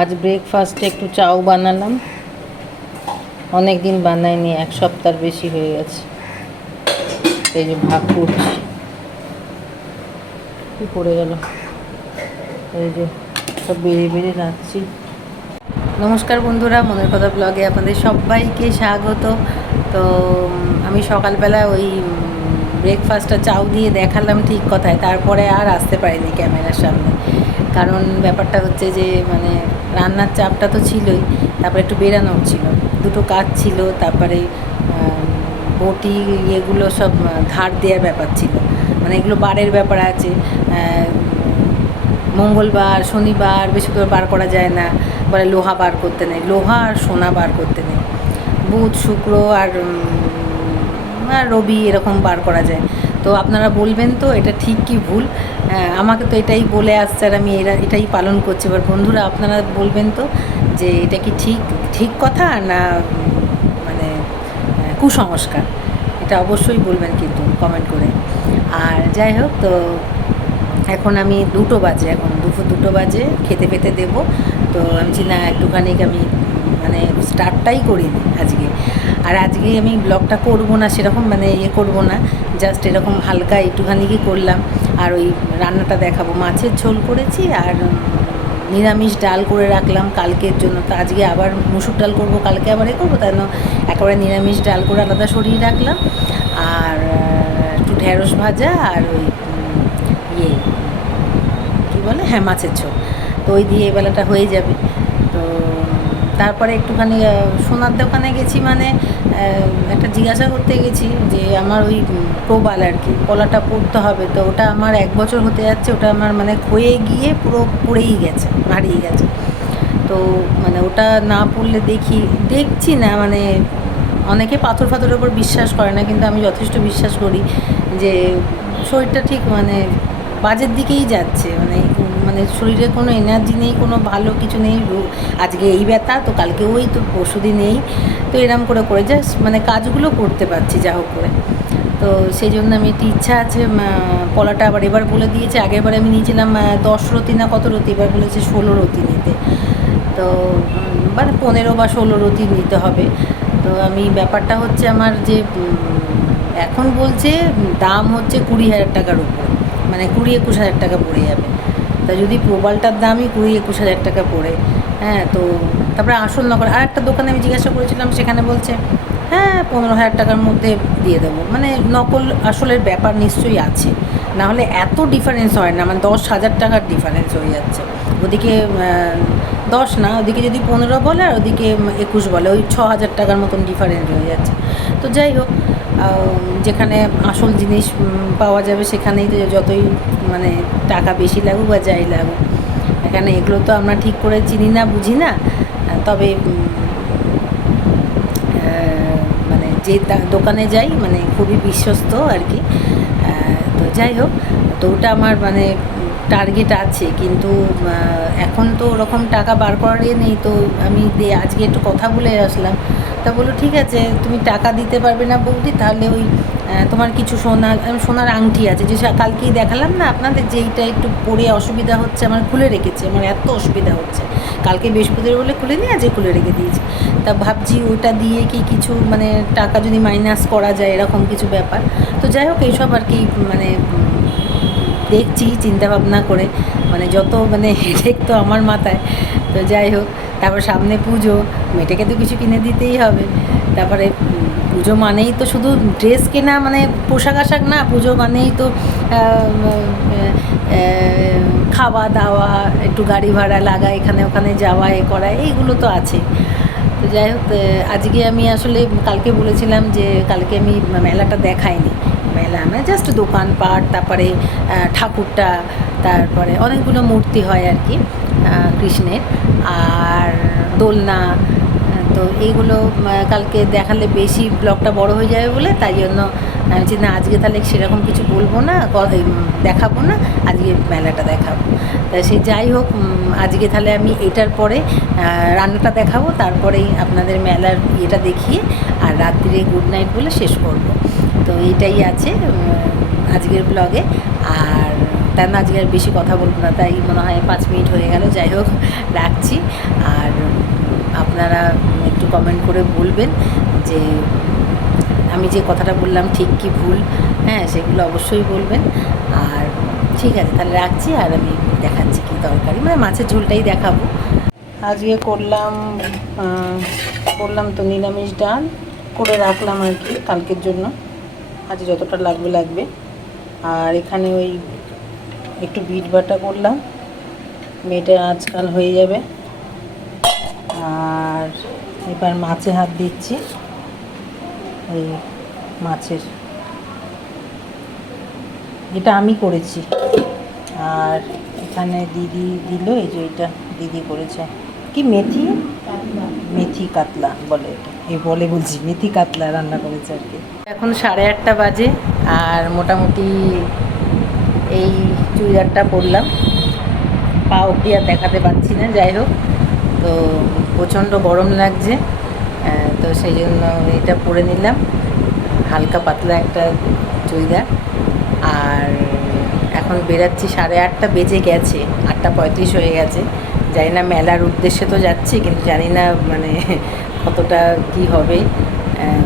আজ ব্রেকফাস্টে একটু চাউ বানালাম। অনেক দিন বানাইনি, এক সপ্তাহ বেশি হয়ে গেছে। এই যে ভাগ করছি, কি পড়ে গেল, এই যে সব বেরিয়ে বেরিয়ে রাখছি। নমস্কার বন্ধুরা, মনের কথা ব্লগে আপনাদের সবাইকে স্বাগত। তো আমি সকালবেলা ওই ব্রেকফাস্টটা চাউ দিয়ে দেখালাম ঠিক কথায়, তারপরে আর আসতে পারিনি ক্যামেরার সামনে। কারণ ব্যাপারটা হচ্ছে যে মানে রান্নার চাপটা তো ছিলই, তারপরে একটু বেরানোর ছিল, দুটো কাজ ছিল, তারপরে বটি এগুলো সব ধার দেওয়ার ব্যাপার ছিল, মানে এগুলো বারের ব্যাপার আছে। মঙ্গলবার, শনিবার, বৃহস্পতিবার বার করা যায় না, বলে লোহা বার করতে নেই, লোহা আর সোনা বার করতে নেই। বুধ, শুক্র আর রবি এরকম বার করা যায়। তো আপনারা বলবেন তো এটা ঠিক কি ভুল। আমাকে তো এটাই বলে আসছে আর আমি এটাই পালন করছি। এবার বন্ধুরা আপনারা বলবেন তো যে এটা কি ঠিক কথা না মানে কুসংস্কার। এটা অবশ্যই বলবেন কিন্তু কমেন্ট করে। আর যাই হোক, তো এখন আমি 2টো বাজে, এখন দুপুর 2টো বাজে, খেতে পেতে দেবো। তো আমি না একটুখানি আমি মানে স্টার্টটাই করিনি আজকে। আর আজকে আমি ব্লগটা করবো না সেরকম, মানে করবো না, জাস্ট এরকম হালকা একটুখানি কি করলাম। আর ওই রান্নাটা দেখাবো, মাছের ঝোল করেছি আর নিরামিষ ডাল করে রাখলাম কালকের জন্য। তো আজকে আবার মুসুর ডাল করবো, কালকে আবার করবো, তাই জন্য একেবারে নিরামিষ ডাল করে আলাদা সরিয়ে রাখলাম। আর একটু ঢেঁড়স ভাজা আর ওই কী বলে, হ্যাঁ, মাছের ঝোল। তো ওই দিয়ে এই বেলাটা হয়ে যাবে। তো তারপরে একটুখানি সোনার দোকানে গেছি, মানে একটা জিজ্ঞাসা করতে গেছি যে আমার ওই প্রবাল আর কি, পলাটা পড়তে হবে। তো ওটা আমার 1 বছর হতে যাচ্ছে, ওটা আমার মানে ক্ষয়ে গিয়ে পুরো পড়েই গেছে, হারিয়ে গেছে। তো মানে ওটা না পড়লে দেখছি না, মানে অনেকে পাথর ফাথরের ওপর বিশ্বাস করে না, কিন্তু আমি যথেষ্ট বিশ্বাস করি যে শরীরটা ঠিক মানে বাজের দিকেই যাচ্ছে, মানে মানে শরীরে কোনো এনার্জি নেই, কোনো ভালো কিছু নেই। আজকে এই ব্যথা, তো কালকে ওই, তো পরশুদিন নেই। তো এরম করে করে জাস্ট মানে কাজগুলো করতে পারছি যা হোক করে। তো সেই জন্য আমি একটু ইচ্ছা আছে, পলাটা আবার এবার বলে দিয়েছে। আগেরবার আমি নিয়েছিলাম 10 রতি না কত রতি, এবার বলেছে 16 রতি নিতে। তো মানে 15 বা 16 রতি নিতে হবে। তো আমি ব্যাপারটা হচ্ছে আমার যে এখন বলছে দাম হচ্ছে 20,000 টাকার উপর, মানে 20-21 হাজার টাকা পড়ে যাবে। তা যদি প্রবালটার দামই 20-21 হাজার টাকা পড়ে, হ্যাঁ, তো তারপরে আসলনগর আর একটা দোকানে আমি জিজ্ঞাসা করেছিলাম, সেখানে বলছে হ্যাঁ 15,000 টাকার মধ্যে দিয়ে দেবো। মানে নকল আসলের ব্যাপার নিশ্চয়ই আছে, না হলে এত ডিফারেন্স হয় না, মানে 10,000 টাকার ডিফারেন্স হয়ে যাচ্ছে। ওদিকে 10 না, ওদিকে যদি 15 বলে আর ওদিকে 21 বলে, ওই 6,000 টাকার মতন ডিফারেন্স হয়ে যাচ্ছে। তো যাই হোক, যেখানে আসল জিনিস পাওয়া যাবে সেখানেই তো যতই মানে টাকা বেশি লাগুক বা যাই লাগুক, এখানে এগুলো তো আমরা ঠিক করে চিনি না, বুঝি না। তবে মানে যে দোকানে যাই মানে খুবই বিশ্বস্ত আর কি। তো যাই হোক, তো ওটা আমার মানে টার্গেট আছে, কিন্তু এখন তো ওরকম টাকা বার করার নেই। তো আমি আজকে একটু কথা বলে আসলাম। তা বললো ঠিক আছে, তুমি টাকা দিতে পারবে না বৌদি, তাহলে ওই তোমার কিছু সোনার আংটি আছে, যে কালকেই দেখালাম না আপনাদের, যে এইটা একটু পরে অসুবিধা হচ্ছে, আমার খুলে রেখেছি, আমার এত অসুবিধা হচ্ছে। কালকে বৃহস্পতিবার বলে খুলে নিয়ে আজকে খুলে রেখে দিয়েছি। তা ভাবছি ওটা দিয়ে কি কিছু মানে টাকা যদি মাইনাস করা যায়, এরকম কিছু ব্যাপার। তো যাই হোক, এইসব আর কি মানে দেখছি চিন্তা ভাবনা করে, মানে যত মানে হেডেক তো আমার মাথায়। তো যাই হোক, তারপর সামনে পুজো, মেয়েটাকে তো কিছু কিনে দিতেই হবে। তারপরে পুজো মানেই তো শুধু ড্রেস কেনা, মানে পোশাক আশাক না, পুজো মানেই তো খাওয়া দাওয়া, একটু গাড়ি ভাড়া লাগা, এখানে ওখানে যাওয়া, এ করা, এইগুলো তো আছে। তো যাই হোক, আজকে আমি আসলে কালকে বলেছিলাম যে কালকে আমি মেলাটা দেখাইনি। মেলা মানে জাস্ট দোকানপাট, তারপরে ঠাকুরটা, তারপরে অনেকগুলো মূর্তি হয় আর কি কৃষ্ণের, আর দোলনা। তো এইগুলো কালকে দেখালে বেশি ব্লগটা বড় হয়ে যাবে বলে, তাই জন্য আমি বলছি না, আজকে তাহলে সেরকম কিছু বলবো না, দেখাবো না, আজকে মেলাটা দেখাবো। তা সে যাই হোক, আজকে তাহলে আমি এটার পরে রান্নাটা দেখাবো, তারপরেই আপনাদের মেলার ইয়েটা দেখিয়ে আর রাত্রিরে গুড নাইট বলে শেষ করব। তো এইটাই আছে আজকের ব্লগে। আর তাই না আজকে আর বেশি কথা বলবো না, তাই মনে হয় 5 মিনিট হয়ে গেল। যাই হোক, রাখছি। আর আপনারা একটু কমেন্ট করে বলবেন যে আমি যে কথাটা বললাম ঠিক কি ভুল, হ্যাঁ সেগুলো অবশ্যই বলবেন। আর ঠিক আছে, তাহলে রাখছি। আর আমি দেখাচ্ছি কী তরকারি, মানে মাছের ঝোলটাই দেখাবো। আজকে করলাম তো নিরামিষ ডাল করে রাখলাম আর কি কালকের জন্য, আজ যতটা লাগবে। আর এখানে ওই একটু বিট বাটা করলাম, মেয়েটা আজকাল হয়ে যাবে। আর এবার মাছে হাত দিচ্ছি, এই মাছের এটা আমি করেছি। আর এখানে দিদি দিল, এই যে এটা দিদি করেছে কি মেথি কাতলা বলে, এটা বলছি মেথি কাতলা রান্না করেছে আর কি। এখন 8:30 বাজে, আর মোটামুটি এই চুড়িদারটা পরলাম, পা অব্দি আর দেখাতে পারছি না। যাই হোক, তো প্রচণ্ড গরম লাগছে, তো সেই জন্য এটা পরে নিলাম, হালকা পাতলা একটা চুড়িদার। আর এখন বেরাচ্ছি, 8:30 বেজে গেছে, 8:35 হয়ে গেছে। জানি না, মেলার উদ্দেশ্যে তো যাচ্ছি, কিন্তু জানি না মানে কতটা কি হবে,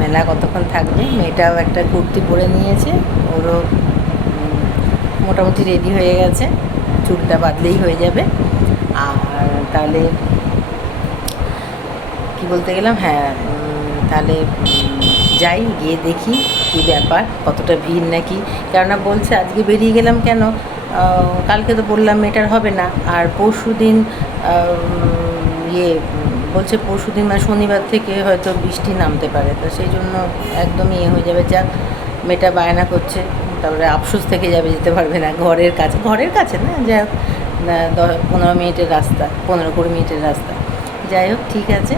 মেলা কতক্ষণ থাকবে। মেয়েটাও একটা কুর্তি পরে নিয়েছে, ওরও মোটামুটি রেডি হয়ে গেছে, চুলটা বাদলেই হয়ে যাবে। আর তাহলে কি বলতে গেলাম, হ্যাঁ তাহলে যাই, গিয়ে দেখি কী ব্যাপার, কতটা ভিড় নাকি। কেননা বলছে আজকে বেরিয়ে গেলাম কেন, কালকে তো বললাম মেয়েটার হবে না, আর পরশু দিন বলছে পরশু দিন মানে শনিবার থেকে হয়তো বৃষ্টি নামতে পারে, তো সেই জন্য একদমই হয়ে যাবে। যাক, মেয়েটা বায়না করছে, তারপরে আফসোস থেকে যাবে, যেতে পারবে না। ঘরের কাছে না, যাই হোক 15 মিনিটের রাস্তা, 15-20 মিনিটের রাস্তা। যাই হোক, ঠিক আছে।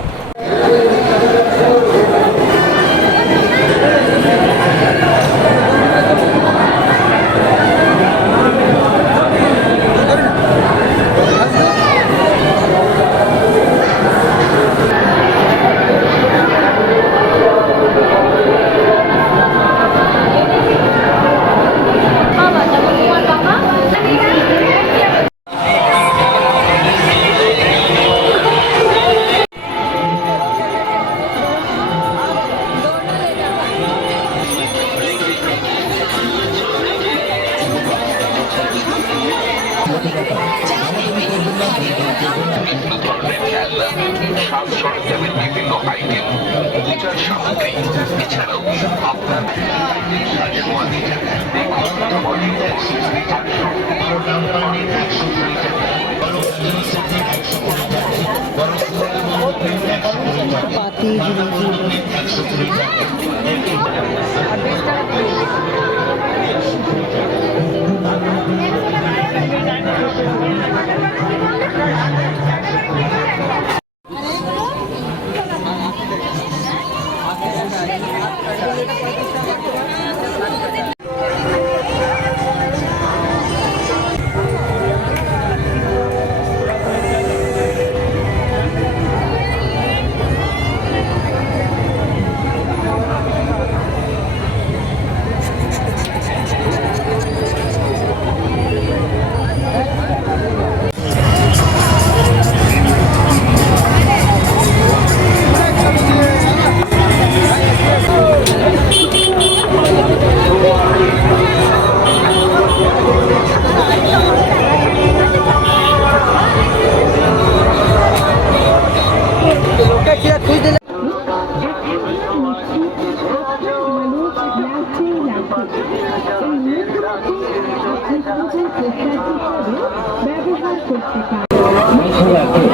সরঞ্জামের বিভিন্ন আইটেম, পূজার সামগ্রী, এছাড়াও আপনার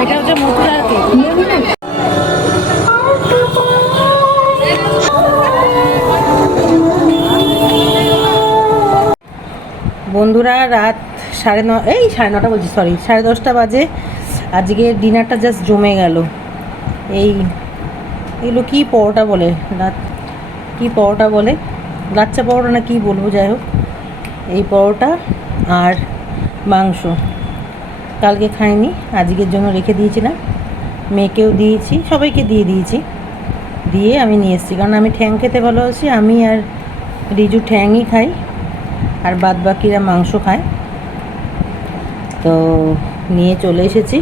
এটা হচ্ছে মথুরার কেক। বন্ধুরা, রাত 9:30 বলছি, সরি 10:30 বাজে। আজকে ডিনারটা জাস্ট জমে গেল। এগুলো কী পরোটা বলে, লাচ্চা পরোটা না কী বলবো, যাই হোক এই পরোটা আর মাংস কালকে খাইনি, আজকের জন্য রেখে দিয়েছিলাম, মেয়েকেও দিয়েছি, সবাইকে দিয়েছি। দিয়ে আমি নিয়ে এসেছি, কারণ আমি ঠ্যাং খেতে ভালোবাসি। আমি আর রিজু ঠ্যাংই খাই, আর বাদ বাকিরা মাংস খায়। তো নিয়ে চলে এসেছি।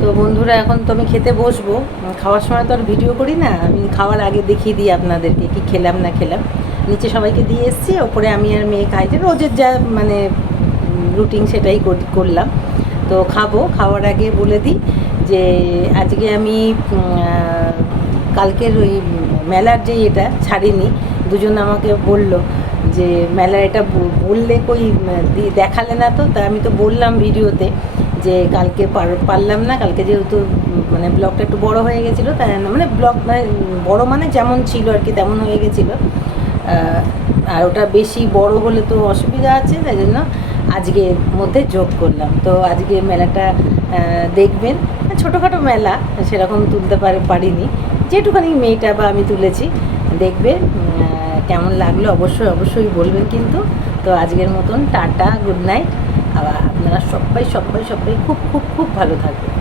তো বন্ধুরা এখন তো আমি খেতে বসবো। খাওয়ার সময় তো আর ভিডিও করি না, আমি খাওয়ার আগে দেখিয়ে দিই আপনাদেরকে কি খেলাম না খেলাম। নিচে সবাইকে দিয়ে এসেছি, ওপরে আমি আর মেয়ে খাই, যে রোজের যা মানে রুটিন সেটাই করলাম। তো খাওয়ার আগে বলে দিই যে আজকে আমি কালকের ওই মেলার যে এটা ছাড়িনি, দুজন আমাকে বলল যে মেলার এটা বললে কই দেখালে না, তো তা আমি তো বললাম ভিডিওতে যে কালকে পারলাম না, কালকে যেহেতু মানে ব্লগটা একটু বড় হয়ে গেছিলো, তাই মানে ব্লগ মানে বড়ো মানে যেমন ছিল আর কি তেমন হয়ে গেছিলো। আর ওটা বেশি বড় হলে তো অসুবিধা আছে, তাই জন্য আজকের মধ্যে যোগ করলাম। তো আজকে মেলাটা দেখবেন, ছোটোখাটো মেলা সেরকম তুলতে পারিনি, যেটুখানি মেয়েটা বা আমি তুলেছি, দেখবেন কেমন লাগলো অবশ্যই বলবেন কিন্তু। তো আজকের মতন টাটা, গুড নাইট। আবার আপনারা সবাই খুব ভালো থাকবেন।